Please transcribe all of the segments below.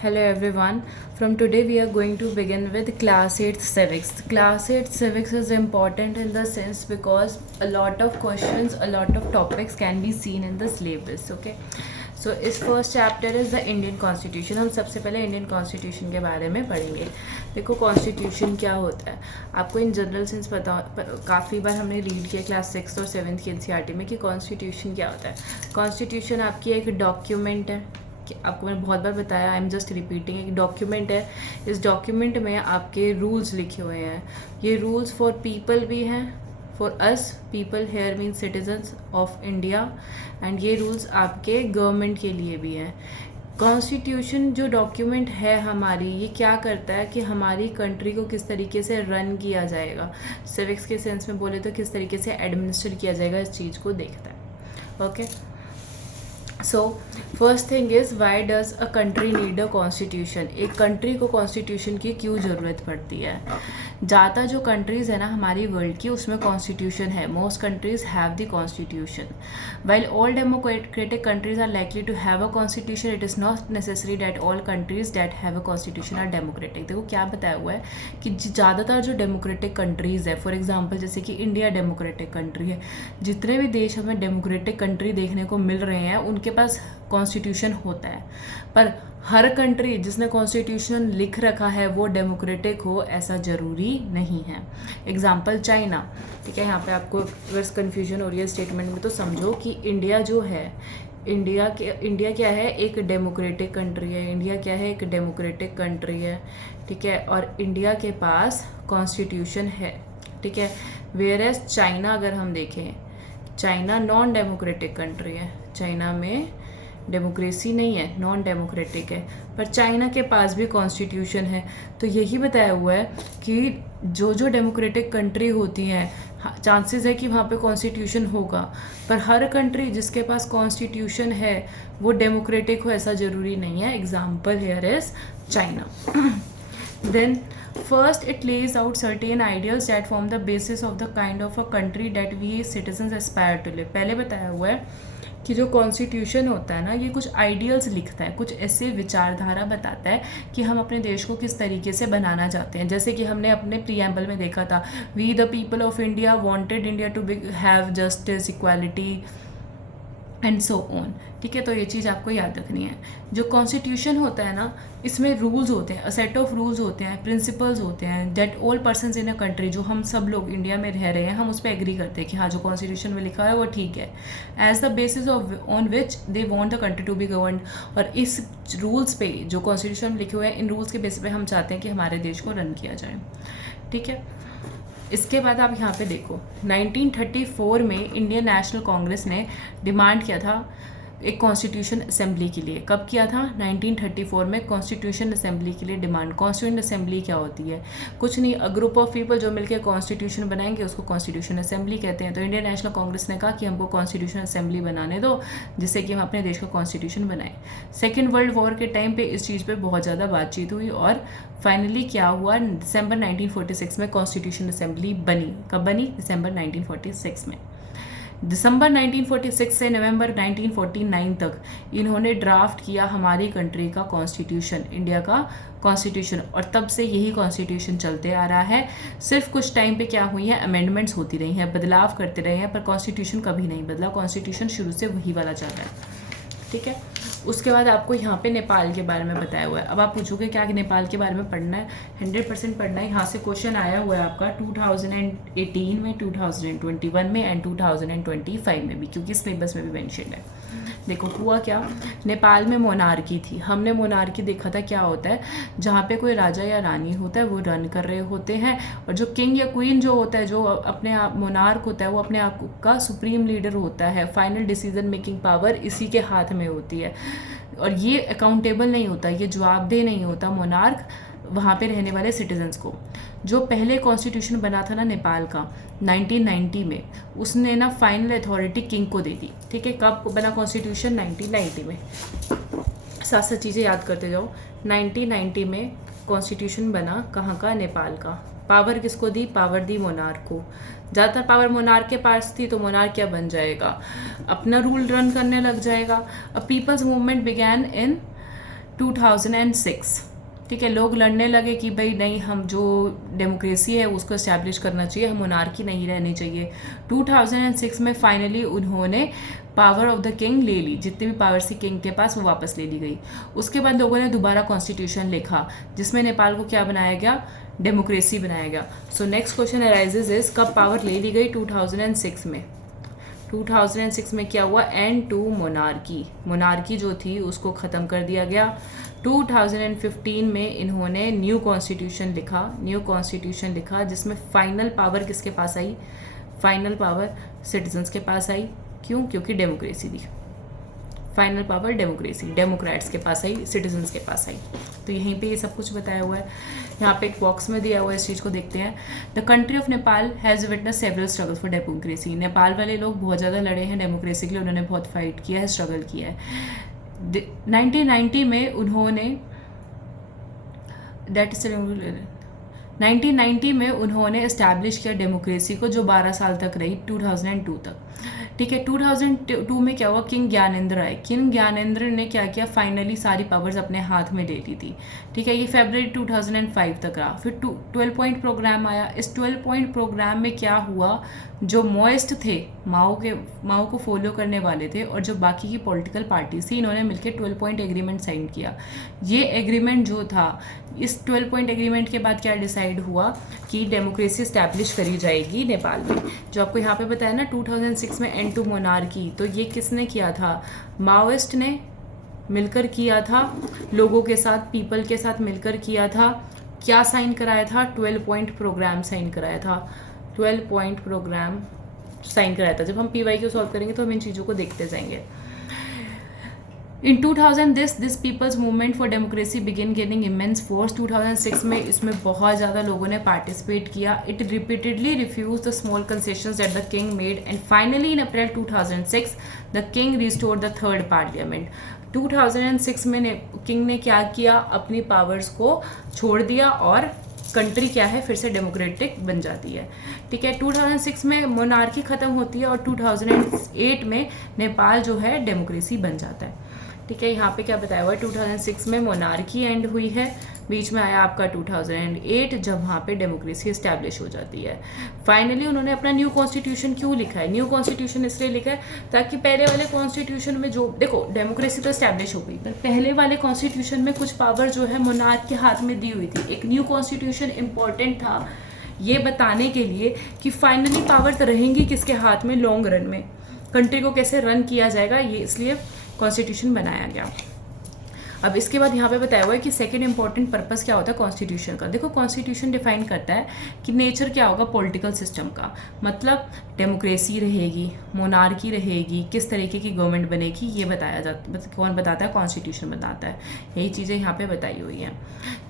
Hello everyone. From today we are going to begin with class 8 civics. Class 8 civics is important in the sense because a lot of questions, a lot of topics can be seen in the syllabus. Okay. सो इस first chapter is the Indian constitution. हम सबसे पहले Indian constitution के बारे में पढ़ेंगे. देखो constitution क्या होता है आपको इन जनरल सेंस पता. काफ़ी बार हमने रीड किया क्लास 6 और 7 की एनसीईआरटी में कि कॉन्स्टिट्यूशन क्या होता है. कॉन्स्टिट्यूशन आपकी एक डॉक्यूमेंट है कि आपको मैंने बहुत बार बताया, आई एम जस्ट रिपीटिंग. एक डॉक्यूमेंट है. इस डॉक्यूमेंट में आपके रूल्स लिखे हुए हैं. ये रूल्स फॉर पीपल भी हैं, for us people here mean citizens of India, and ये रूल्स आपके गवर्नमेंट के लिए भी हैं. कॉन्स्टिट्यूशन जो डॉक्यूमेंट है हमारी, ये क्या करता है कि हमारी कंट्री को किस तरीके से रन किया जाएगा, सिविक्स के सेंस में बोले तो किस तरीके से एडमिनिस्टर किया जाएगा, इस चीज़ को देखता है. Okay. So first thing is why does a country need a constitution. एक कंट्री को कॉन्स्टिट्यूशन की क्यों ज़रूरत पड़ती है. ज़्यादा जो कंट्रीज़ है ना हमारी वर्ल्ड की, उसमें कॉन्स्टिट्यूशन है. Most countries have the constitution. While all democratic countries are likely to have a constitution, it is not necessary that all countries that have a constitution are democratic. देखो क्या बताया हुआ है कि ज़्यादातर जो डेमोक्रेटिक कंट्रीज़ है, फॉर एग्जाम्पल जैसे कि इंडिया डेमोक्रेटिक कंट्री है, जितने भी देश हमें डेमोक्रेटिक कंट्री देखने को मिल रहे हैं उनके पास कॉन्स्टिट्यूशन होता है. पर हर कंट्री जिसने कॉन्स्टिट्यूशन लिख रखा है वो डेमोक्रेटिक हो ऐसा ज़रूरी नहीं है. Example China. ठीक है, यहाँ पे आपको अगर कन्फ्यूजन हो रही है स्टेटमेंट में तो समझो कि इंडिया जो है, इंडिया क्या है, एक डेमोक्रेटिक कंट्री है. इंडिया क्या है, एक डेमोक्रेटिक कंट्री है. ठीक है, और इंडिया के पास कॉन्स्टिट्यूशन है. ठीक है. वेयर एज चाइना अगर हम देखें, चाइना नॉन डेमोक्रेटिक कंट्री है. चाइना में डेमोक्रेसी नहीं है, नॉन डेमोक्रेटिक है, पर चाइना के पास भी कॉन्स्टिट्यूशन है. तो यही बताया हुआ है कि जो जो डेमोक्रेटिक कंट्री होती हैं चांसेस है कि वहाँ पे कॉन्स्टिट्यूशन होगा, पर हर कंट्री जिसके पास कॉन्स्टिट्यूशन है वो डेमोक्रेटिक हो ऐसा ज़रूरी नहीं है. Example here is China. Then first it lays out certain ideals that form the basis of the kind of a country that we citizens aspire to live. पहले बताया हुआ है कि जो कॉन्स्टिट्यूशन होता है ना, ये कुछ आइडियल्स लिखता है, कुछ ऐसे विचारधारा बताता है कि हम अपने देश को किस तरीके से बनाना चाहते हैं. जैसे कि हमने अपने प्रीएम्बल में देखा था, we the people of India wanted India to have justice, equality and so on. ठीक है, तो ये चीज़ आपको याद रखनी है. जो कॉन्स्टिट्यूशन होता है ना, इसमें रूल्स होते हैं, अ सेट ऑफ रूल्स होते हैं, प्रिंसिपल्स होते हैं that all persons in a country, जो हम सब लोग इंडिया में रह रहे हैं हम उस पर एग्री करते हैं कि हाँ जो कॉन्स्टिट्यूशन में लिखा है वो ठीक है, as the basis of on which they want the country to be govern. और इस रूल्स पे जो कॉन्स्टिट्यूशन में लिखे हुए हैं, इन रूल्स के बेसिस पे हम चाहते हैं कि हमारे देश को रन किया जाए. ठीक है. इसके बाद आप यहाँ पे देखो 1934 में इंडियन नेशनल कांग्रेस ने डिमांड किया था एक कॉन्स्टिट्यूशन असेंबली के लिए. कब किया था? 1934 में कॉन्स्टिट्यूशन असेंबली के लिए डिमांड. कॉन्स्टिट्यूशन असेंबली क्या होती है? कुछ नहीं, अ ग्रुप ऑफ पीपल जो मिलकर कॉन्स्टिट्यूशन बनाएंगे उसको कॉन्स्टिट्यूशन असेंबली कहते हैं. तो इंडियन नेशनल कांग्रेस ने कहा कि हमको कॉन्स्टिट्यूशन असेंबली बनाने दो जिससे कि हम अपने देश का कॉन्स्टिट्यूशन बनाएं. सेकेंड वर्ल्ड वॉर के टाइम पे इस चीज़ पे बहुत ज़्यादा बातचीत हुई और फाइनली क्या हुआ, दिसंबर 1946 में कॉन्स्टिट्यूशन असेंबली बनी. कब बनी? दिसंबर 1946 में. दिसंबर 1946 से नवंबर 1949 तक इन्होंने ड्राफ्ट किया हमारी कंट्री का कॉन्स्टिट्यूशन, इंडिया का कॉन्स्टिट्यूशन, और तब से यही कॉन्स्टिट्यूशन चलते आ रहा है. सिर्फ कुछ टाइम पे क्या हुई है, अमेंडमेंट्स होती रही हैं, बदलाव करते रहे हैं, पर कॉन्स्टिट्यूशन कभी नहीं बदला. कॉन्स्टिट्यूशन शुरू से वही वाला चल रहा है. ठीक है. उसके बाद आपको यहाँ पे नेपाल के बारे में बताया हुआ है. अब आप पूछोगे क्या कि नेपाल के बारे में पढ़ना है? 100% पढ़ना है. यहाँ से क्वेश्चन आया हुआ है आपका 2018 में, 2021 में एंड 2025 में भी, क्योंकि सिलेबस में भी मेंशन है. देखो हुआ क्या, नेपाल में मोनार्की थी. हमने मोनार्की देखा था क्या होता है, जहाँ पे कोई राजा या रानी होता है वो रन कर रहे होते हैं, और जो किंग या क्वीन जो होता है, जो अपने आप मोनार्क होता है, वो अपने आप का सुप्रीम लीडर होता है. फाइनल डिसीजन मेकिंग पावर इसी के हाथ में होती है, और ये अकाउंटेबल नहीं होता, ये जवाबदेह नहीं होता मोनार्क वहाँ पे रहने वाले सिटीजन्स को. जो पहले कॉन्स्टिट्यूशन बना था ना नेपाल का 1990 में, उसने ना फाइनल अथॉरिटी किंग को दे दी. ठीक है. कब बना कॉन्स्टिट्यूशन? 1990 में. साथ साथ चीज़ें याद करते जाओ. 1990 में कॉन्स्टिट्यूशन बना कहाँ का? नेपाल का. पावर किसको दी? पावर दी मोनार्क को. ज़्यादातर पावर मोनार्क के पास थी, तो मोनार्क क्या बन जाएगा? अपना रूल रन करने लग जाएगा. अ पीपल्स मूवमेंट बिगैन इन 2006, ठीक है। लोग लड़ने लगे कि भाई नहीं, हम जो डेमोक्रेसी है उसको इस्टेब्लिश करना चाहिए, हम मोनार्की नहीं रहनी चाहिए। 2006 में फाइनली उन्होंने पावर ऑफ द किंग ले ली, जितनी भी पावर थी किंग के पास वो वापस ले ली गई। उसके बाद लोगों ने दोबारा कॉन्स्टिट्यूशन लिखा जिसमें नेपाल को क्या बनाया गया, डेमोक्रेसी बनाया गया। So next question arises is कब पावर ले ली गई, 2006 में। 2006 में क्या हुआ, एंड टू मोनार्की, मोनार्की जो थी उसको ख़त्म कर दिया गया। 2015 में इन्होंने न्यू कॉन्स्टिट्यूशन लिखा जिसमें फाइनल पावर किसके पास आई, फाइनल पावर सिटीजन्स के पास आई। क्यों, क्योंकि डेमोक्रेसी थी, फाइनल पावर डेमोक्रेसी, डेमोक्रेट्स के पास आई, सिटीजन्स के पास आई। तो यहीं पे ये सब कुछ बताया हुआ है, यहाँ पे एक बॉक्स में दिया हुआ है, इस चीज़ को देखते हैं। The country of Nepal has witness several struggles for democracy, Nepal वाले लोग बहुत ज़्यादा लड़े हैं डेमोक्रेसी के लिए, उन्होंने बहुत फाइट किया है, स्ट्रगल किया है। 1990 में उन्होंने 1990 में उन्होंने इस्टेब्लिश किया डेमोक्रेसी को, जो 12 साल तक रही, 2002 तक, ठीक है। 2002 में क्या हुआ, किंग ज्ञानेंद्र आए। किंग ज्ञानेंद्र ने क्या किया, फाइनली सारी पावर्स अपने हाथ में ले ली थी, ठीक है। ये फरवरी 2005 तक रहा। फिर 12 पॉइंट प्रोग्राम आया। इस 12 पॉइंट प्रोग्राम में क्या हुआ, जो मॉइस्ट थे, माओ को फॉलो करने वाले थे, और जो बाकी की पॉलिटिकल पार्टीज थी, इन्होंने मिलकर 12 पॉइंट एग्रीमेंट साइन किया। ये एग्रीमेंट जो था, इस 12 पॉइंट एग्रीमेंट के बाद क्या डिसाइड हुआ कि डेमोक्रेसी इस्टेब्लिश करी जाएगी नेपाल में। जो आपको यहाँ पे बताया ना 2006 में एंड टू मोनार्की, तो ये किसने किया था, माओइस्ट ने मिलकर किया था, लोगों के साथ, पीपल के साथ मिलकर किया था। क्या साइन कराया था, 12 पॉइंट प्रोग्राम साइन कराया था, 12 पॉइंट प्रोग्राम साइन कराया था। जब हम PYQ सॉल्व करेंगे तो हम इन चीज़ों को देखते जाएंगे। In 2000 this people's movement for democracy began gaining immense force। 2006 में इसमें बहुत ज़्यादा लोगों ने पार्टिसिपेट किया। It repeatedly refused the small concessions that the king made and finally in April 2006 the king restored the third parliament। 2006 में king ने क्या किया, अपनी पावर्स को छोड़ दिया और कंट्री क्या है, फिर से डेमोक्रेटिक बन जाती है, ठीक है। 2006 में मोनार्की ख़त्म होती है और 2008 में नेपाल जो है डेमोक्रेसी बन जाता है, ठीक है। यहाँ पे क्या बताया हुआ है, 2006 में मोनार्की एंड हुई है, बीच में आया आपका 2008 जब वहाँ पे डेमोक्रेसी इस्टेब्लिश हो जाती है। फाइनली उन्होंने अपना न्यू कॉन्स्टिट्यूशन क्यों लिखा है, न्यू कॉन्स्टिट्यूशन इसलिए लिखा है ताकि पहले वाले कॉन्स्टिट्यूशन में जो, देखो डेमोक्रेसी तो इस्टेब्लिश हो गई, पर पहले वाले कॉन्स्टिट्यूशन में कुछ पावर जो है मोनार्क के हाथ में दी हुई थी। एक न्यू कॉन्स्टिट्यूशन इंपॉर्टेंट था ये बताने के लिए कि फाइनली पावर तो रहेंगी किसके हाथ में, लॉन्ग रन में कंट्री को कैसे रन किया जाएगा, ये इसलिए कॉन्स्टिट्यूशन बनाया गया। अब इसके बाद यहाँ पे बताया हुआ है कि सेकंड इंपॉर्टेंट पर्पस क्या होता है कॉन्स्टिट्यूशन का। देखो कॉन्स्टिट्यूशन डिफाइन करता है कि नेचर क्या होगा पॉलिटिकल सिस्टम का, मतलब डेमोक्रेसी रहेगी, मोनार्की रहेगी, किस तरीके की गवर्नमेंट बनेगी, ये बताया जाता, कौन बताता है, कॉन्स्टिट्यूशन बताता है। यही चीज़ें यहाँ पे बताई हुई हैं।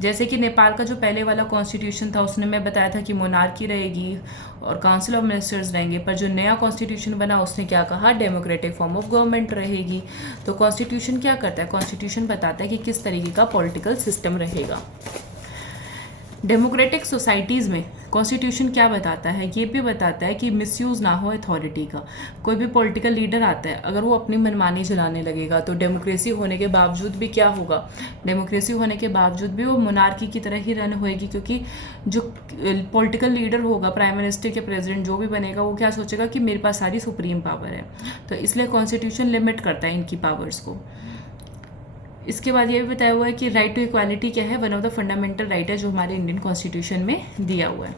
जैसे कि नेपाल का जो पहले वाला कॉन्स्टिट्यूशन था उसने मैं बताया था कि मोनार्की रहेगी और काउंसिल ऑफ मिनिस्टर्स रहेंगे, पर जो नया कॉन्स्टिट्यूशन बना उसने क्या कहा, डेमोक्रेटिक फॉर्म ऑफ गवर्नमेंट रहेगी। तो कॉन्स्टिट्यूशन क्या करता है, कॉन्स्टिट्यूशन बताता है कि किस तरीके का पॉलिटिकल सिस्टम रहेगा। डेमोक्रेटिक सोसाइटीज़ में कॉन्स्टिट्यूशन क्या बताता है, ये भी बताता है कि मिसयूज़ ना हो अथॉरिटी का। कोई भी पॉलिटिकल लीडर आता है, अगर वो अपनी मनमानी चलाने लगेगा तो डेमोक्रेसी होने के बावजूद भी क्या होगा, डेमोक्रेसी होने के बावजूद भी वो मोनार्की की तरह ही रन होएगी, क्योंकि जो पॉलिटिकल लीडर होगा, प्राइम मिनिस्टर के प्रेसिडेंट जो भी बनेगा, वो क्या सोचेगा कि मेरे पास सारी सुप्रीम पावर है। तो इसलिए कॉन्स्टिट्यूशन लिमिट करता है इनकी पावर्स को। इसके बाद ये भी बताया हुआ है कि राइट टू इक्वालिटी क्या है, one of the fundamental right है जो हमारे इंडियन कॉन्स्टिट्यूशन में दिया हुआ है।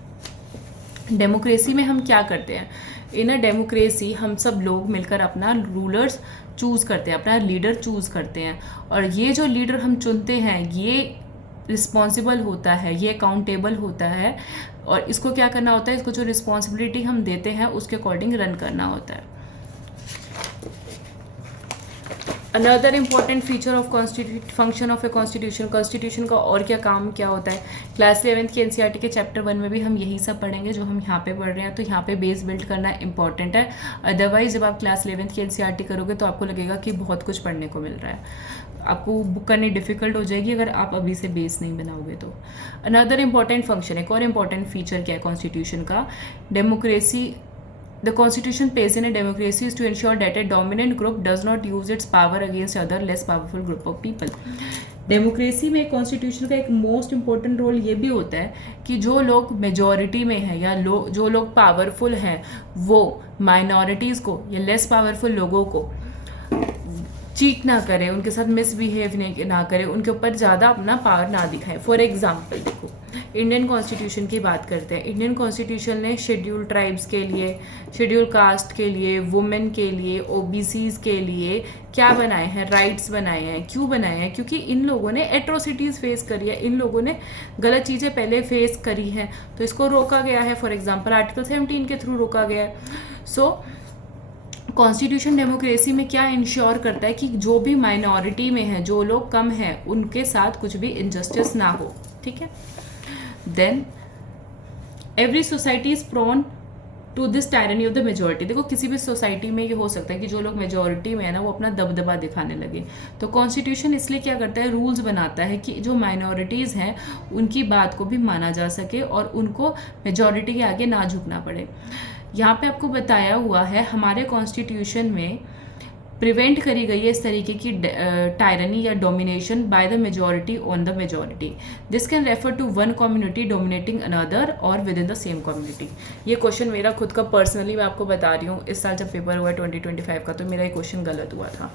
डेमोक्रेसी में हम क्या करते हैं, इन अ डेमोक्रेसी हम सब लोग मिलकर अपना रूलर्स चूज़ करते हैं, अपना लीडर चूज़ करते हैं, और ये जो लीडर हम चुनते हैं ये रिस्पॉन्सिबल होता है, ये अकाउंटेबल होता है, और इसको क्या करना होता है, इसको जो रिस्पॉन्सिबिलिटी हम देते हैं उसके अकॉर्डिंग रन करना होता है। Another important feature of function of a constitution, constitution का और क्या काम क्या होता है, क्लास 11th के NCERT के चैप्टर 1 में भी हम यही सब पढ़ेंगे जो हम यहाँ पे पढ़ रहे हैं। तो यहाँ पे बेस बिल्ड करना इंपॉर्टेंट है, अदरवाइज जब आप क्लास 11th की NCERT करोगे तो आपको लगेगा कि बहुत कुछ पढ़ने को मिल रहा है, आपको बुक करनी डिफिकल्ट हो जाएगी अगर आप अभी से बेस नहीं बनाओगे तो। अनदर इम्पॉर्टेंट फंक्शन, एक और इम्पॉर्टेंट फीचर क्या है कॉन्स्टिट्यूशन का, democracy. The Constitution pays in a democracy is to ensure that a dominant group does not use its power against other less powerful group of people। Democracy में constitution का एक most important role ये भी होता है कि जो लोग मेजॉरिटी में हैं या जो लोग पावरफुल हैं वो माइनॉरिटीज़ को या लेस पावरफुल लोगों को चीट ना करे, उनके साथ मिसबिहेव ना करे, उनके ऊपर ज़्यादा अपना पावर ना दिखाए। फॉर एग्जांपल देखो, इंडियन कॉन्स्टिट्यूशन की बात करते हैं। इंडियन कॉन्स्टिट्यूशन ने शेड्यूल ट्राइब्स के लिए, शेड्यूल कास्ट के लिए, वुमेन के लिए, ओबीसीज के लिए क्या बनाए हैं, राइट्स बनाए हैं। क्यों बनाए हैं? क्योंकि इन लोगों ने एट्रोसिटीज़ फेस करी है, इन लोगों ने गलत चीज़ें पहले फेस करी हैं, तो इसको रोका गया है। फॉर एग्जाम्पल आर्टिकल 17 के थ्रू रोका गया है। सो कॉन्स्टिट्यूशन डेमोक्रेसी में क्या इंश्योर करता है कि जो भी माइनॉरिटी में है, जो लोग कम हैं, उनके साथ कुछ भी इनजस्टिस ना हो। ठीक है। Then every society is prone to this tyranny of the majority. देखो किसी भी सोसाइटी में ये हो सकता है कि जो लोग मेजोरिटी में है ना वो अपना दबदबा दिखाने लगे। तो कॉन्स्टिट्यूशन इसलिए क्या करता है, रूल्स बनाता है कि जो माइनॉरिटीज़ हैं उनकी बात को भी माना जा सके और उनको मेजोरिटी के आगे ना झुकना पड़े। यहाँ पे आपको बताया हुआ है हमारे कॉन्स्टिट्यूशन में प्रिवेंट करी गई है इस तरीके की टायरनी या domination by the majority on the majority. This can refer to one community dominating another और within the same community. ये क्वेश्चन मेरा खुद का पर्सनली मैं आपको बता रही हूँ, इस साल जब पेपर हुआ 2025 का तो मेरा ये क्वेश्चन गलत हुआ था।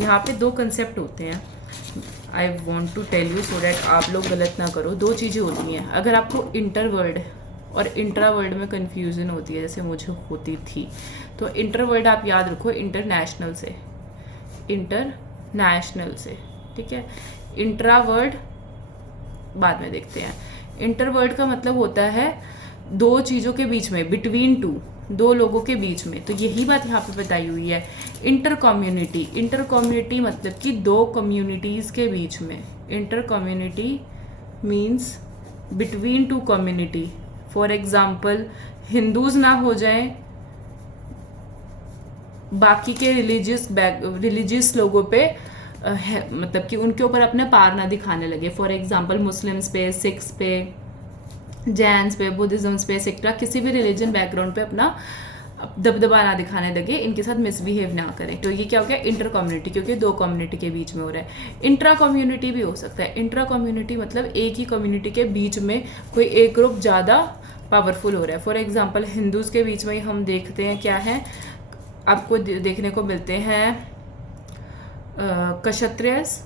यहाँ पे दो कंसेप्ट होते हैं, I want to tell you so that आप लोग गलत ना करो। दो चीज़ें होती हैं, अगर आपको इंटर वर्ल्ड और इंट्रा वर्ल्ड में कन्फ्यूज़न होती है जैसे मुझे होती थी, तो इंटर वर्ल्ड आप याद रखो इंटरनेशनल से, इंटरनेशनल से, ठीक है। इंट्रा वर्ल्ड बाद में देखते हैं। इंटर वर्ल्ड का मतलब होता है दो चीज़ों के बीच में, बिटवीन टू, दो लोगों के बीच में। तो यही बात यहाँ पे बताई हुई है। इंटर कम्युनिटी, इंटर कम्युनिटी मतलब कि दो कम्युनिटीज़ के बीच में। Inter community means between two community. For example Hindus ना हो जाएं बाकी के रिलीजियस लोगों पे मतलब कि उनके ऊपर अपने पार ना दिखाने लगे। फॉर एग्जाम्पल मुस्लिम्स पे, सिख्स पे, जैन्स पे, बुद्धिज़्म्स पे, एक्सेट्रा किसी भी रिलीजन बैकग्राउंड पे अपना दबदबा ना दिखाने लगे, इनके साथ मिसबिहेव ना करें। तो ये क्या हो गया, इंटर कम्युनिटी, क्योंकि दो कम्युनिटी के बीच में हो रहा है। इंट्रा कम्युनिटी भी हो सकता है। इंट्रा कम्युनिटी मतलब एक ही कम्युनिटी के बीच में कोई एक ग्रुप ज़्यादा पावरफुल हो रहा है। फॉर एग्जाम्पल हिंदूज़ के बीच में ही हम देखते हैं क्या है, आपको देखने को मिलते हैं क्षत्रियस,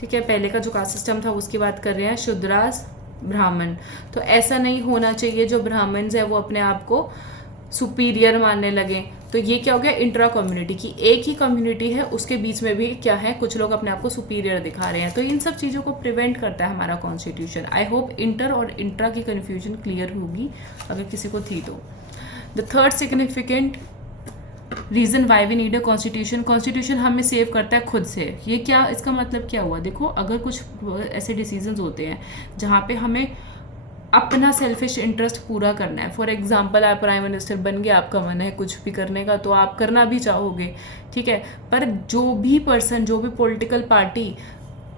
ठीक है, पहले का जो कास्ट सिस्टम था उसकी बात कर रहे हैं, शूद्रास, ब्राह्मण। तो ऐसा नहीं होना चाहिए जो ब्राह्मण है वो अपने आप को सुपीरियर मानने लगे। तो ये क्या हो गया, इंट्रा कम्युनिटी की एक ही कम्युनिटी है उसके बीच में भी क्या है, कुछ लोग अपने आप को सुपीरियर दिखा रहे हैं। तो इन सब चीज़ों को प्रिवेंट करता है हमारा कॉन्स्टिट्यूशन। आई होप इंटर और इंट्रा की कन्फ्यूजन क्लियर होगी अगर किसी को थी तो। The third significant reason why we need a constitution, constitution हमें सेव करता है खुद से। ये क्या, इसका मतलब क्या हुआ, देखो अगर कुछ ऐसे डिसीजंस होते हैं जहाँ पे हमें अपना सेल्फिश इंटरेस्ट पूरा करना है। फॉर एग्जांपल आप प्राइम मिनिस्टर बन गए, आपका मन है कुछ भी करने का तो आप करना भी चाहोगे, ठीक है। पर जो भी पर्सन, जो भी पॉलिटिकल पार्टी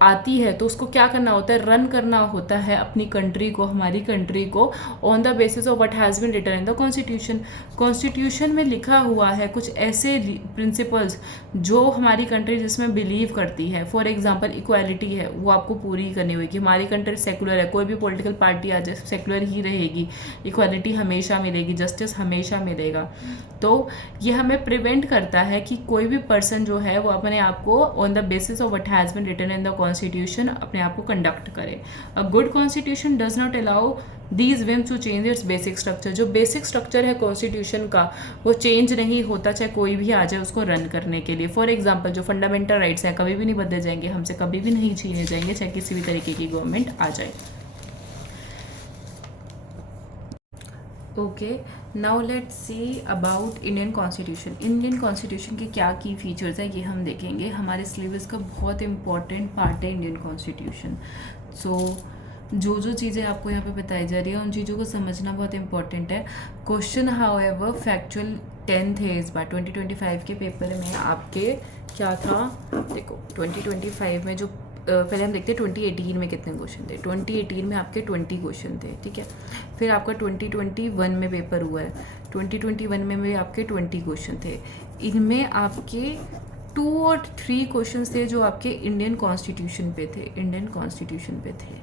आती है तो उसको क्या करना होता है, रन करना होता है अपनी कंट्री को, हमारी कंट्री को on the basis of what has been written in the constitution. Constitution में लिखा हुआ है कुछ ऐसे प्रिंसिपल्स जो हमारी कंट्री जिसमें बिलीव करती है। फॉर एग्जांपल इक्वालिटी है, वो आपको पूरी करनी होगी। हमारी कंट्री सेकुलर है, कोई भी पॉलिटिकल पार्टी आ जाए सेकुलर ही रहेगी, इक्वालिटी हमेशा मिलेगी, जस्टिस हमेशा मिलेगा। तो ये हमें प्रिवेंट करता है कि कोई भी पर्सन जो है वो अपने आप को on the basis of what has been written in the constitution अपने आप को कंडक्ट करे। A good constitution does not allow these whims to change its basic structure. जो बेसिक स्ट्रक्चर है कॉन्स्टिट्यूशन का वो चेंज नहीं होता, चाहे कोई भी आ जाए उसको रन करने के लिए। फॉर एग्जाम्पल जो फंडामेंटल राइट्स हैं कभी भी नहीं बदले जाएंगे, हमसे कभी भी नहीं छीने जाएंगे, चाहे किसी भी तरीके की गवर्नमेंट आ जाए। Okay, now let's see about Indian constitution. Indian constitution के क्या की फीचर्स है ये हम देखेंगे। हमारे सिलेबस का बहुत इंपॉर्टेंट पार्ट है इंडियन कॉन्स्टिट्यूशन। सो जो जो चीज़ें आपको यहाँ पे बताई जा रही है उन चीज़ों को समझना बहुत इंपॉर्टेंट है। क्वेश्चन हाउएवर फैक्चुअल 10 थे इस बार 2025 के पेपर में आपके क्या था, देखो 2025 में जो पहले हम देखते हैं 2018 में कितने क्वेश्चन थे। 2018 में आपके 20 क्वेश्चन थे, ठीक है। फिर आपका 2021 में पेपर हुआ है, 2021 में भी आपके 20 क्वेश्चन थे। इनमें आपके 2 और 3 क्वेश्चंस थे जो आपके इंडियन कॉन्स्टिट्यूशन पे थे,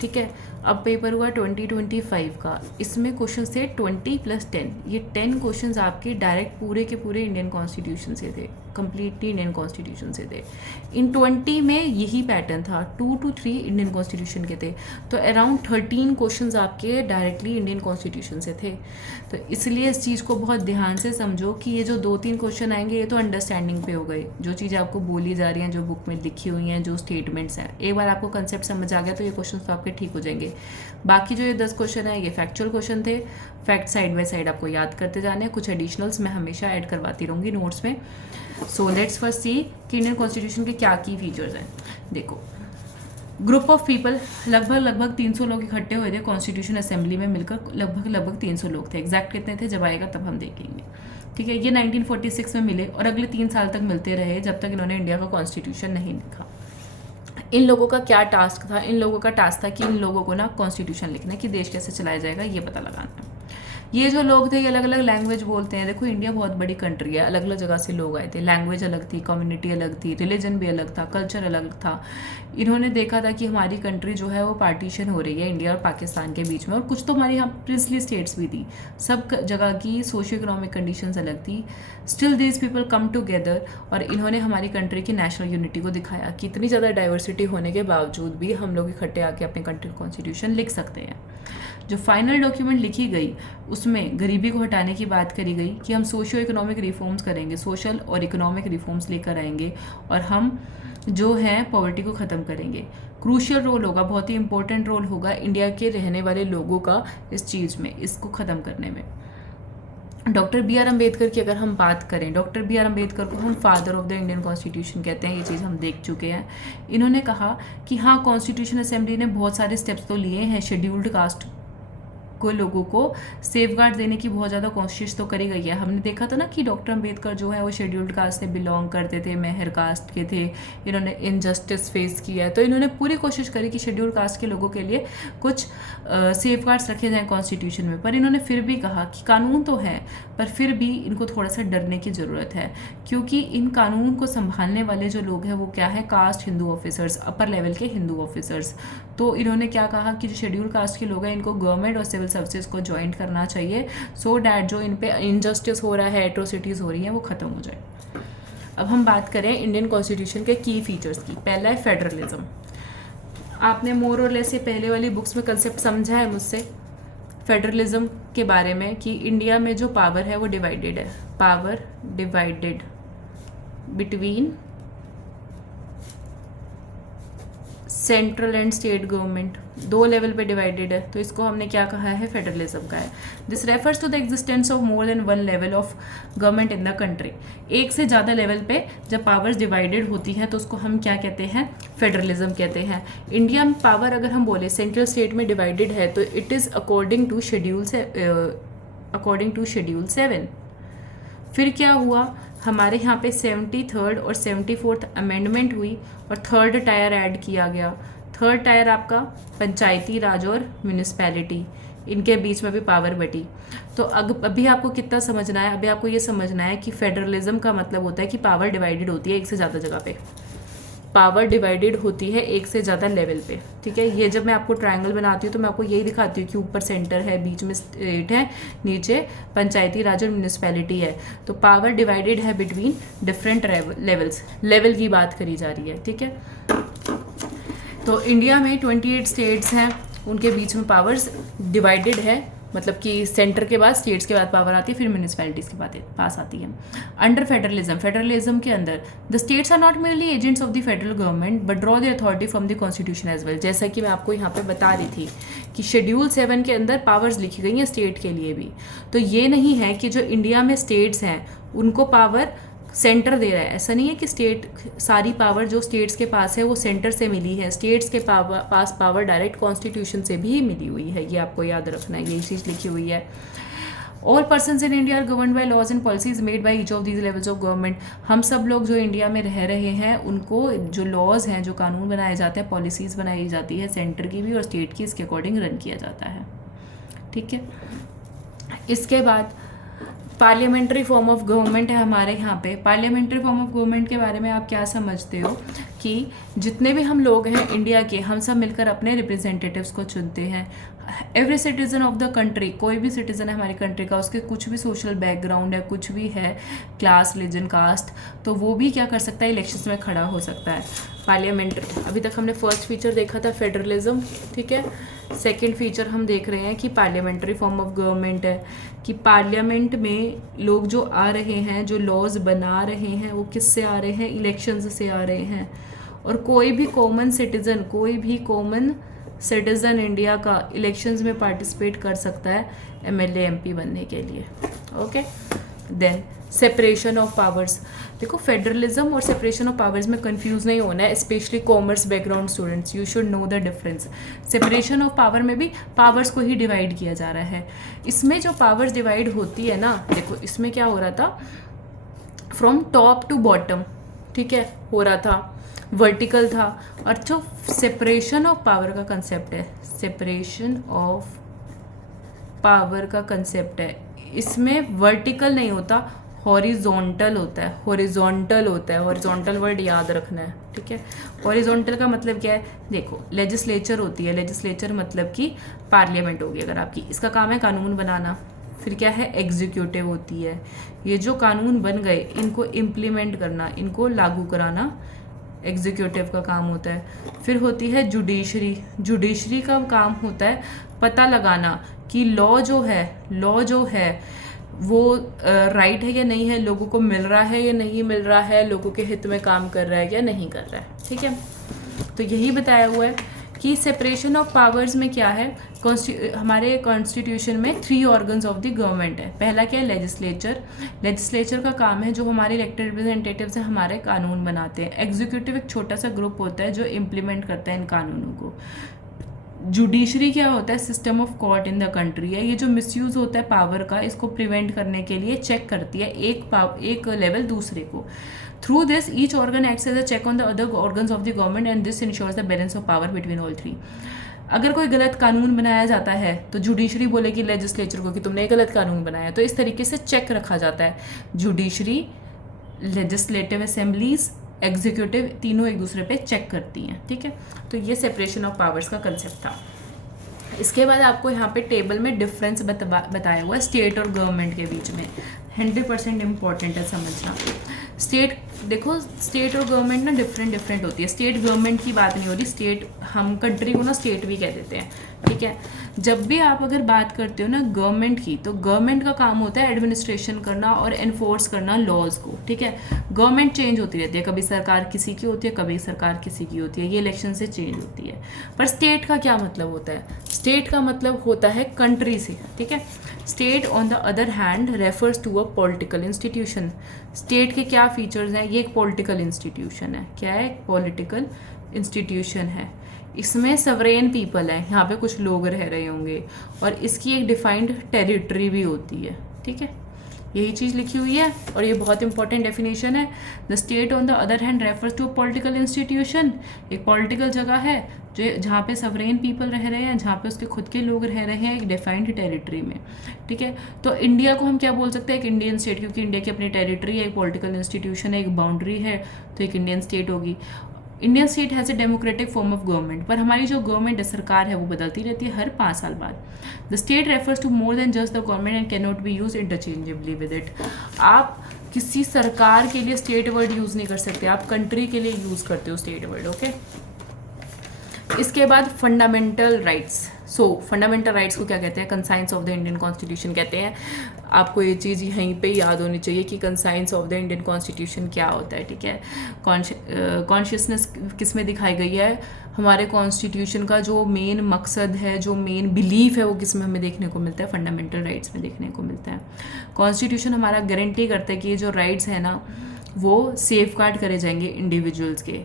ठीक है। अब पेपर हुआ 2025 का, इसमें क्वेश्चन थे 20 + 10, ये 10 क्वेश्चंस आपके डायरेक्ट पूरे के पूरे इंडियन कॉन्स्टिट्यूशन से थे, कंप्लीटली इंडियन कॉन्स्टिट्यूशन से थे। इन 20 में यही पैटर्न था, 2 to 3 इंडियन कॉन्स्टिट्यूशन के थे, तो अराउंड 13 क्वेश्चंस आपके डायरेक्टली इंडियन कॉन्स्टिट्यूशन से थे। तो इसलिए इस चीज़ को बहुत ध्यान से समझो कि ये जो 2-3 क्वेश्चन आएंगे ये तो अंडरस्टैंडिंग पे हो गए, जो चीज़ें आपको बोली जा रही हैं, जो बुक में लिखी हुई हैं, जो स्टेटमेंट्स हैं, एक बार आपको कंसेप्ट समझ आ गया तो ये क्वेश्चन तो आपके ठीक हो जाएंगे। बाकी जो ये 10 क्वेश्चन है ये फैक्चुअल क्वेश्चन थे, फैक्ट साइड बाय साइड आपको याद करते जाने हैं, कुछ एडिशनल्स मैं हमेशा ऐड करवाती रहूँगी नोट्स में। सो लेट्स फर्स्ट सी कि इंडियन कॉन्स्टिट्यूशन के क्या की फीचर्स हैं। देखो, ग्रुप ऑफ पीपल लगभग 300 लोग इकट्ठे हुए थे कॉन्स्टिट्यूशन असेंबली में मिलकर, लगभग 300 लोग थे। एग्जैक्ट कितने थे जब आएगा तब हम देखेंगे, ठीक है। ये 1946 में मिले और अगले 3 साल तक मिलते रहे जब तक इन्होंने इंडिया का कॉन्स्टिट्यूशन नहीं लिखा। इन लोगों का क्या टास्क था? इन लोगों का टास्क था कि इन लोगों को ना कॉन्स्टिट्यूशन लिखना, कि देश कैसे चलाया जाएगा ये पता लगाना। ये जो लोग थे ये अलग अलग लैंग्वेज बोलते हैं। देखो इंडिया बहुत बड़ी कंट्री है, अलग अलग जगह से लोग आए थे, लैंग्वेज अलग थी, कम्युनिटी अलग थी, रिलीजन भी अलग था, कल्चर अलग था। इन्होंने देखा था कि हमारी कंट्री जो है वो पार्टीशन हो रही है इंडिया और पाकिस्तान के बीच में, और कुछ तो हमारी यहाँ प्रिंसली स्टेट्स भी थी, सब जगह की सोशियो इकोनॉमिक कंडीशंस अलग थी। Still these people come together, और इन्होंने हमारी कंट्री की नेशनल यूनिटी को दिखाया कि इतनी ज़्यादा डाइवर्सिटी होने के बावजूद भी हम लोग इकट्ठे आके अपने कंट्री कॉन्स्टिट्यूशन लिख सकते हैं। जो फाइनल डॉक्यूमेंट लिखी गई उसमें गरीबी को हटाने की बात करी गई कि हम सोशियो इकोनॉमिक रिफॉर्म्स करेंगे, सोशल और इकोनॉमिक रिफॉर्म्स लेकर आएंगे, और हम जो है पॉवर्टी को ख़त्म करेंगे। क्रूशियल रोल होगा, बहुत ही इंपॉर्टेंट रोल होगा इंडिया के रहने वाले लोगों का इस चीज़ में, इसको ख़त्म करने में। डॉक्टर बी आर अम्बेडकर की अगर हम बात करें, डॉक्टर बी आर अम्बेडकर को हम father of the Indian constitution कहते हैं, ये चीज़ हम देख चुके हैं। इन्होंने कहा कि हाँ, कॉन्स्टिट्यूशन असेंबली ने बहुत सारे स्टेप्स तो लिए हैं, शेड्यूल्ड कास्ट को लोगों को सेफगार्ड देने की बहुत ज़्यादा कोशिश तो करी गई है। हमने देखा था ना कि डॉक्टर अम्बेडकर जो है वो शेड्यूल्ड कास्ट से बिलोंग करते थे, मेहर कास्ट के थे, इन्होंने इनजस्टिस फेस किया है, तो इन्होंने पूरी कोशिश करी कि शेड्यूल्ड कास्ट के लोगों के लिए कुछ सेफगार्ड्स रखे जाएं कॉन्स्टिट्यूशन में। पर इन्होंने फिर भी कहा कि कानून तो है, पर फिर भी इनको थोड़ा सा डरने की ज़रूरत है, क्योंकि इन कानून को संभालने वाले जो लोग हैं वो क्या है, caste Hindu officers, upper level के हिंदू ऑफिसर्स। तो इन्होंने क्या कहा कि जो शेड्यूल कास्ट के लोग हैं इनको गवर्नमेंट और सिविल सर्विसेज को ज्वाइन करना चाहिए, सो डैट जो इन पे इनजस्टिस हो रहा है, एट्रोसिटीज़ हो रही हैं, वो ख़त्म हो जाए। अब हम बात करें इंडियन कॉन्स्टिट्यूशन के की फीचर्स की। पहला है फेडरलिज्म। आपने मोर और लेस ये पहले वाली बुक्स में कंसेप्ट समझा है मुझसे फेडरलिज्म के बारे में, कि इंडिया में जो पावर है वो डिवाइडेड है, power divided between central and state government, 2 level पे डिवाइडेड है, तो इसको हमने क्या कहा है, फेडरलिज्म का है। This refers to the existence of more than 1 level of government in the country. एक से ज़्यादा लेवल पे जब पावर्स डिवाइडेड होती हैं तो उसको हम क्या कहते हैं, फेडरलिज्म कहते हैं। इंडिया में पावर अगर हम बोले सेंट्रल स्टेट में डिवाइडेड है तो it is according to schedule 7। फिर क्या हुआ, हमारे यहाँ पे 73rd और 74th अमेंडमेंट हुई और 3rd टायर ऐड किया गया। 3rd टायर आपका पंचायती राज और म्यूनिसपैलिटी, इनके बीच में भी पावर बटी। तो अभी आपको कितना समझना है, अभी आपको ये समझना है कि फेडरलिज्म का मतलब होता है कि पावर डिवाइडेड होती है एक से ज़्यादा जगह पे, पावर डिवाइडेड होती है एक से ज़्यादा लेवल पे, ठीक है। ये जब मैं आपको ट्रायंगल बनाती हूँ तो मैं आपको यही दिखाती हूँ कि ऊपर सेंटर है, बीच में स्टेट है, नीचे पंचायती राज और म्यूनिसपैलिटी है। तो पावर डिवाइडेड है बिटवीन डिफरेंट लेवल्स, लेवल की बात करी जा रही है, ठीक है। तो इंडिया में 28 स्टेट्स हैं, उनके बीच में पावर्स डिवाइडेड है, मतलब कि सेंटर के बाद स्टेट्स के बाद पावर आती है, फिर म्यूनिसपैलिटीज़ के बाद पास आती है। अंडर फेडरलिज्म के अंदर the states are not merely agents of the federal government but draw the authority from the constitution as well. जैसा कि मैं आपको यहाँ पे बता रही थी कि शेड्यूल 7 के अंदर पावर्स लिखी गई हैं स्टेट के लिए भी। तो ये नहीं है कि जो इंडिया में स्टेट्स हैं उनको पावर सेंटर दे रहा है, ऐसा नहीं है कि स्टेट सारी पावर जो स्टेट्स के पास है वो सेंटर से मिली है। स्टेट्स के पास पावर डायरेक्ट कॉन्स्टिट्यूशन से भी मिली हुई है, ये आपको याद रखना है, यही चीज़ लिखी हुई है। All persons in India are governed by laws and policies made by each of these levels of government. हम सब लोग जो इंडिया में रह रहे हैं उनको जो लॉज हैं, जो कानून बनाए जाते हैं, पॉलिसीज़ बनाई जाती है सेंटर की भी और स्टेट की, इसके अकॉर्डिंग रन किया जाता है, ठीक है। इसके बाद पार्लियामेंट्री फॉर्म ऑफ गवर्नमेंट है हमारे यहाँ पे। पार्लियामेंट्री फॉर्म ऑफ गवर्नमेंट के बारे में आप क्या समझते हो कि जितने भी हम लोग हैं इंडिया के, हम सब मिलकर अपने रिप्रेजेंटेटिव्स को चुनते हैं। Every citizen of the country, कोई भी सिटीज़न है हमारी कंट्री का, उसके कुछ भी सोशल बैकग्राउंड है, कुछ भी है, क्लास, रिलीजन, कास्ट, तो वो भी क्या कर सकता है, इलेक्शंस में खड़ा हो सकता है। पार्लियामेंट्री, अभी तक हमने फर्स्ट फीचर देखा था फेडरलिज्म, ठीक है। सेकंड फीचर हम देख रहे हैं कि पार्लियामेंट्री फॉर्म ऑफ गवर्नमेंट है, कि पार्लियामेंट में लोग जो आ रहे हैं, जो लॉज बना रहे हैं, वो किससे आ रहे हैं, इलेक्शंस से आ रहे हैं। और कोई भी कॉमन सिटीज़न इंडिया का इलेक्शंस में पार्टिसिपेट कर सकता है एमएलए एमपी बनने के लिए। Okay, then separation of powers. देखो, फेडरलिज्म और सेपरेशन ऑफ पावर्स में कंफ्यूज नहीं होना है, specially commerce background students, you should know the difference. Separation of power में भी पावर्स को ही डिवाइड किया जा रहा है। इसमें जो पावर्स डिवाइड होती है ना, देखो इसमें क्या हो रहा था, फ्रॉम टॉप टू बॉटम, ठीक है, हो रहा था, वर्टिकल था। और जो सेपरेशन ऑफ पावर का कंसेप्ट है, सेपरेशन ऑफ पावर का कंसेप्ट है, इसमें वर्टिकल नहीं होता, हॉरिजॉन्टल होता है। हॉरिजॉन्टल वर्ड याद रखना है, ठीक है। हॉरिजॉन्टल का मतलब क्या है, देखो लेजिस्लेचर होती है, लेजिस्लेचर मतलब कि पार्लियामेंट होगी अगर आपकी, इसका काम है कानून बनाना। फिर क्या है, एग्जीक्यूटिव होती है, ये जो कानून बन गए इनको इम्प्लीमेंट करना, इनको लागू कराना एग्जीक्यूटिव का काम होता है। फिर होती है जुडिशरी का काम होता है पता लगाना कि लॉ जो है वो राइट है या नहीं है, लोगों को मिल रहा है या नहीं मिल रहा है, लोगों के हित में काम कर रहा है या नहीं कर रहा है, ठीक है। तो यही बताया हुआ है कि सेपरेशन ऑफ पावर्स में क्या है, हमारे कॉन्स्टिट्यूशन में 3 ऑर्गन्स ऑफ द गवर्नमेंट है। पहला क्या है, लेजिस्लेचर का काम है, जो हमारे इलेक्टेड रिप्रेजेंटेटिव्स हैं हमारे कानून बनाते हैं। एग्जीक्यूटिव एक छोटा सा ग्रुप होता है जो इम्प्लीमेंट करता है इन कानूनों को। जुडिशरी क्या होता है, system of court in the country है, ये जो मिसयूज होता है पावर का, इसको प्रिवेंट करने के लिए चेक करती है एक लेवल दूसरे को। Through this each organ acts as a check on the other organs of the government and this ensures the balance of power between all 3। अगर कोई गलत कानून बनाया जाता है तो जुडिशरी बोलेगी लेजिस्लेचर को कि तुमने गलत कानून बनाया, तो इस तरीके से चेक रखा जाता है। जुडिशरी, लेजिस्लेटिव असेंबलीज, एग्जीक्यूटिव, तीनों एक दूसरे पे चेक करती हैं, ठीक है। तो ये सेपरेशन ऑफ पावर्स का कंसेप्ट था। इसके बाद आपको यहाँ पे टेबल में डिफरेंस बताया हुआ है स्टेट और गवर्नमेंट के बीच में, 100% इम्पॉर्टेंट है समझना। स्टेट, देखो स्टेट और गवर्नमेंट ना डिफरेंट होती है। स्टेट गवर्नमेंट की बात नहीं हो रही, स्टेट, हम कंट्री को ना स्टेट भी कह देते हैं, ठीक है। जब भी आप अगर बात करते हो ना गवर्नमेंट की, तो गवर्नमेंट का काम होता है एडमिनिस्ट्रेशन करना और एनफोर्स करना लॉज को, ठीक है। गवर्नमेंट चेंज होती रहती है, कभी सरकार किसी की होती है, कभी सरकार किसी की होती है, ये इलेक्शन से चेंज होती है। पर स्टेट का क्या मतलब होता है, स्टेट का मतलब होता है कंट्री से, ठीक है। State on the other hand refers to a political institution. State के क्या फीचर्स हैं, ये एक पॉलिटिकल इंस्टीट्यूशन है। क्या है, एक पॉलिटिकल इंस्टीट्यूशन है। इसमें सवरेन पीपल है, यहाँ पे कुछ लोग रह रहे होंगे, और इसकी एक डिफाइंड टेरिटरी भी होती है, ठीक है। यही चीज़ लिखी हुई है और ये बहुत इंपॉर्टेंट डेफिनेशन है। The state on the other hand refers to a political institution, एक पॉलिटिकल जगह है जो जहाँ पे सवरेन पीपल रह रहे हैं, जहाँ पे उसके खुद के लोग रह रहे हैं एक डिफाइंड टेरिटरी में, ठीक है। तो इंडिया को हम क्या बोल सकते हैं, एक इंडियन स्टेट, क्योंकि इंडिया की अपनी टेरिटरी है, एक पॉलिटिकल इंस्टीट्यूशन है, एक बाउंड्री है, तो एक इंडियन स्टेट होगी। Indian state has a democratic form of government, पर हमारी जो गवर्नमेंट है, सरकार है, वो बदलती रहती है हर 5 साल बाद। The state refers to more than just the government and can not be use interchangeably with it. आप किसी सरकार के लिए स्टेट वर्ड यूज़ नहीं कर सकते, आप कंट्री के लिए यूज़ करते हो स्टेट वर्ड, ओके। इसके बाद फंडामेंटल राइट्स। फंडामेंटल राइट्स को क्या कहते हैं, conscience of the Indian constitution कहते हैं। आपको ये चीज़ यहीं पे याद होनी चाहिए कि conscience of the Indian constitution क्या होता है, ठीक है। कॉन्शियसनेस किस में दिखाई गई है, हमारे कॉन्स्टिट्यूशन का जो मेन मकसद है, जो मेन बिलीफ है, वो किस में हमें देखने को मिलता है, फंडामेंटल राइट्स में देखने को मिलता है। कॉन्स्टिट्यूशन हमारा गारंटी करता है कि ये जो राइट्स है ना, वो सेफ गार्ड करे जाएंगे इंडिविजुअल्स के।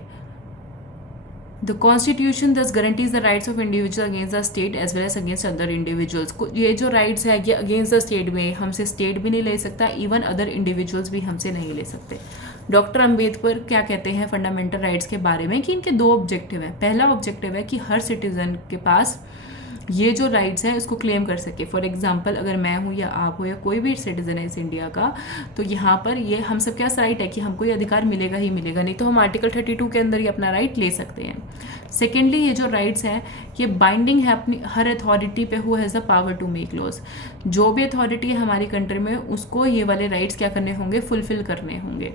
The Constitution thus guarantees the rights of individuals against the state as well as against other individuals. ये जो rights है ये against the state में, हमसे state भी नहीं ले सकता, even other individuals भी हमसे नहीं ले सकते। डॉक्टर अम्बेडकर क्या कहते हैं फंडामेंटल राइट्स के बारे में कि इनके 2 ऑब्जेक्टिव हैं। पहला ऑब्जेक्टिव है कि हर सिटीजन के पास ये जो राइट्स हैं इसको क्लेम कर सके। फॉर एग्जांपल अगर मैं हूँ या आप हो या कोई भी सिटीजन है इस इंडिया का, तो यहाँ पर ये हम सब क्या राइट है कि हमको ये अधिकार मिलेगा ही मिलेगा, नहीं तो हम आर्टिकल 32 के अंदर ही अपना राइट ले सकते हैं। सेकेंडली, ये जो राइट्स हैं ये बाइंडिंग है अपनी हर अथॉरिटी पे who has the power to make laws. जो भी अथॉरिटी है हमारी कंट्री में उसको ये वाले राइट्स क्या करने होंगे, फुलफिल करने होंगे।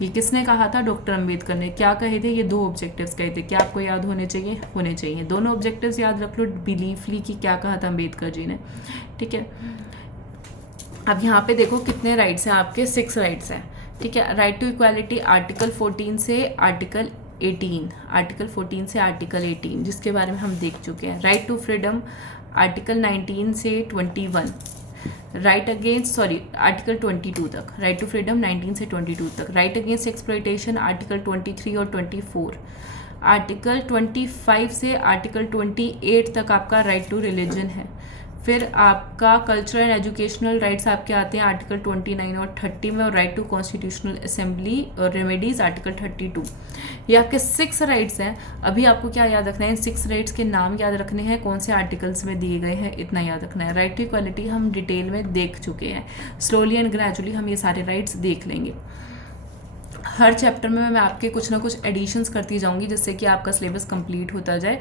ये किसने कहा था, डॉक्टर अंबेडकर ने। क्या कहे थे, ये 2 ऑब्जेक्टिव्स कहे थे। क्या आपको याद होने चाहिए, होने चाहिए। दोनों ऑब्जेक्टिव्स याद रख लो बिलीफली कि क्या कहा था अंबेडकर जी ने, ठीक है। अब यहाँ पे देखो कितने राइट्स हैं आपके, 6 राइट्स हैं, ठीक है। राइट टू इक्वालिटी आर्टिकल 14 से आर्टिकल 18, आर्टिकल 14 से आर्टिकल 18 जिसके बारे में हम देख चुके हैं। राइट टू फ्रीडम आर्टिकल 19 से 21, राइट अगेंस्ट आर्टिकल 22 तक, राइट टू फ्रीडम 19 से 22 तक। राइट अगेंस्ट एक्सप्लॉयटेशन आर्टिकल 23 और 24, आर्टिकल 25 से आर्टिकल 28 तक आपका राइट टू रिलीजन है। फिर आपका कल्चरल एंड एजुकेशनल राइट्स आपके आते हैं आर्टिकल 29 और 30 में, और राइट टू कॉन्स्टिट्यूशनल असेंबली और रेमेडीज आर्टिकल 32। ये आपके 6 राइट्स हैं। अभी आपको क्या याद रखना है, इन 6 राइट्स के नाम याद रखने हैं, कौन से आर्टिकल्स में दिए गए हैं, इतना याद रखना है। राइट टू इक्वालिटी हम डिटेल में देख चुके हैं, स्लोली एंड ग्रेजुअली हम ये सारे राइट्स देख लेंगे। हर चैप्टर में मैं आपके कुछ ना कुछ एडिशंस करती जाऊंगी जिससे कि आपका सिलेबस कंप्लीट होता जाए।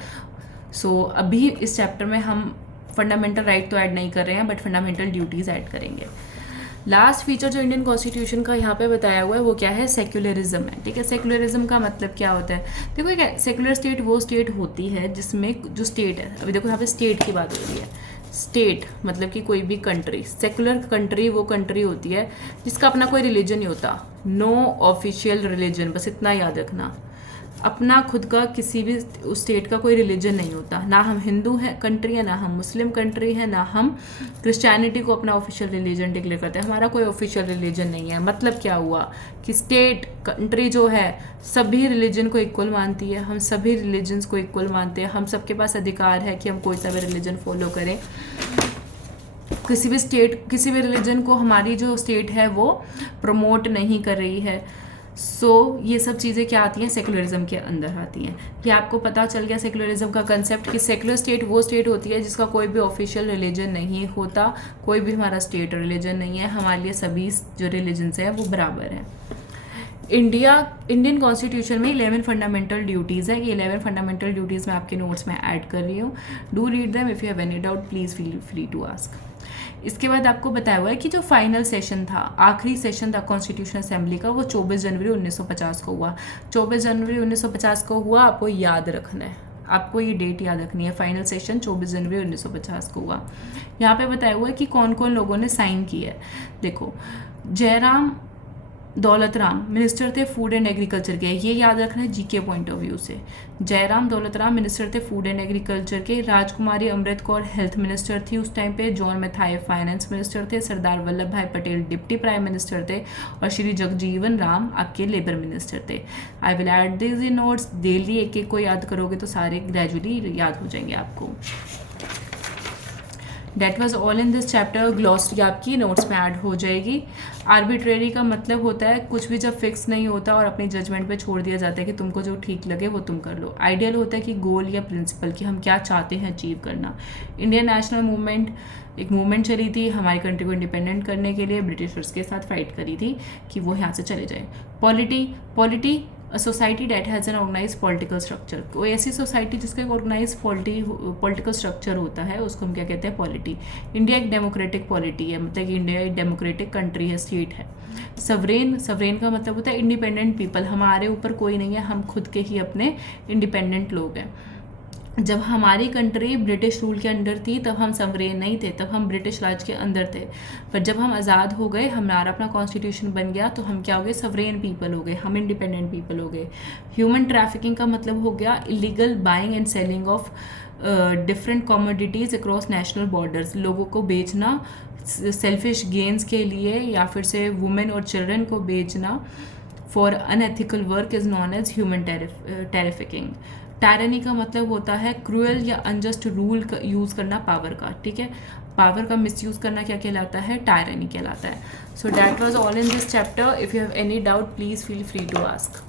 सो अभी इस चैप्टर में हम फंडामेंटल राइट तो ऐड नहीं कर रहे हैं, बट फंडामेंटल ड्यूटीज़ ऐड करेंगे। लास्ट फीचर जो इंडियन कॉन्स्टिट्यूशन का यहाँ पे बताया हुआ है वो क्या है, सेक्युलरिज्म है, ठीक है। सेक्युलरिज्म का मतलब क्या होता है, देखो क्या, सेक्युलर स्टेट वो स्टेट होती है जिसमें जो स्टेट है, अभी देखो यहाँ पे स्टेट की बात हो रही है। स्टेट मतलब कि कोई भी कंट्री, सेक्युलर कंट्री वो कंट्री होती है जिसका अपना कोई रिलीजन नहीं होता, नो ऑफिशियल रिलीजन, बस इतना याद रखना। अपना खुद का किसी भी उस स्टेट का कोई रिलीजन नहीं होता, ना हम हिंदू हैं कंट्री है, ना हम मुस्लिम कंट्री है, ना हम क्रिश्चियनिटी को अपना ऑफिशियल रिलीजन डिक्लेयर करते हैं। हमारा कोई ऑफिशियल रिलीजन नहीं है। मतलब क्या हुआ कि स्टेट कंट्री जो है सभी रिलीजन को इक्वल मानती है, हम सभी रिलीजन्स को इक्वल मानते हैं, हम सबके पास अधिकार है कि हम कोई सा भी रिलीजन फॉलो करें। किसी भी स्टेट किसी भी रिलीजन को हमारी जो स्टेट है वो प्रमोट नहीं कर रही है। ये सब चीज़ें क्या आती हैं, सेकुलरिज्म के अंदर आती हैं। ये आपको पता चल गया सेकुलरिज्म का कंसेप्ट कि सेकुलर स्टेट वो स्टेट होती है जिसका कोई भी ऑफिशियल रिलीजन नहीं होता, कोई भी हमारा स्टेट रिलीजन नहीं है, हमारे लिए सभी जो रिलीजन्स हैं वो बराबर हैं। इंडियन कॉन्स्टिट्यूशन में 11 फंडामेंटल ड्यूटीज़ है। ये 11 फंडामेंटल ड्यूटीज़ मैं आपके नोट्स में ऐड कर रही हूँ। Do read them, if you have any doubt please feel free to ask. इसके बाद आपको बताया हुआ है कि जो फाइनल सेशन था, आखिरी सेशन था कॉन्स्टिट्यूशन असेंबली का, वो 24 जनवरी 1950 को हुआ। 24 जनवरी 1950 को हुआ, आपको याद रखना है, आपको ये डेट याद रखनी है। फाइनल सेशन 24 जनवरी 1950 को हुआ। यहाँ पे बताया हुआ है कि कौन कौन लोगों ने साइन किया है। देखो, जयराम दौलतराम मिनिस्टर थे फूड एंड एग्रीकल्चर के, ये याद रखना है जीके पॉइंट ऑफ व्यू से। जयराम दौलतराम मिनिस्टर थे फूड एंड एग्रीकल्चर के। राजकुमारी अमृत कौर हेल्थ मिनिस्टर थी उस टाइम पे। जॉन मैथाई फाइनेंस मिनिस्टर थे। सरदार वल्लभ भाई पटेल डिप्टी प्राइम मिनिस्टर थे। और श्री जगजीवन राम आपके लेबर मिनिस्टर थे। I will add this in notes, daily एक एक को याद करोगे तो सारे ग्रेजुअली याद हो जाएंगे आपको। That was all in this chapter. Glossary आपकी नोट्स में ऐड हो जाएगी। आर्बिट्रेरी का मतलब होता है कुछ भी जब फिक्स नहीं होता और अपनी जजमेंट पे छोड़ दिया जाता है कि तुमको जो ठीक लगे वो तुम कर लो। आइडियल होता है कि गोल या प्रिंसिपल कि हम क्या चाहते हैं अचीव करना। इंडियन नेशनल मूवमेंट, एक मूवमेंट चली थी हमारी कंट्री को इंडिपेंडेंट करने के लिए, ब्रिटिशर्स के साथ फाइट करी थी कि वो यहाँ से चले जाए। Polity a society that has an organise political structure. कोई ऐसी सोसाइटी जिसका एक ऑर्गेनाइज पॉलिटिकल स्ट्रक्चर होता है उसको हम क्या कहते हैं, पॉलिटी। इंडिया एक डेमोक्रेटिक पॉलिटी है, मतलब कि इंडिया एक डेमोक्रेटिक कंट्री है, स्टेट है। सवरेन का मतलब होता है इंडिपेंडेंट पीपल, हमारे ऊपर कोई नहीं है, हम खुद के ही अपने इंडिपेंडेंट लोग हैं। जब हमारी कंट्री ब्रिटिश रूल के अंडर थी तब हम सवरेन नहीं थे, तब हम ब्रिटिश राज के अंदर थे। पर जब हम आज़ाद हो गए, हमारा अपना कॉन्स्टिट्यूशन बन गया, तो हम क्या हो गए, सवरेन पीपल हो गए, हम इंडिपेंडेंट पीपल हो गए। ह्यूमन ट्रैफिकिंग का मतलब हो गया illegal buying and selling of different commodities across national borders. लोगों को बेचना सेल्फिश गेंस के लिए या फिर से वुमेन और चिल्ड्रन को बेचना for unethical work is known as human trafficking. Tyranny का मतलब होता है क्रूअल या अनजस्ट रूल का यूज़ करना पावर का, ठीक है। पावर का मिसयूज़ करना क्या कहलाता है, टायरनी कहलाता है। So that was all in this chapter. If you have any doubt please feel free to ask.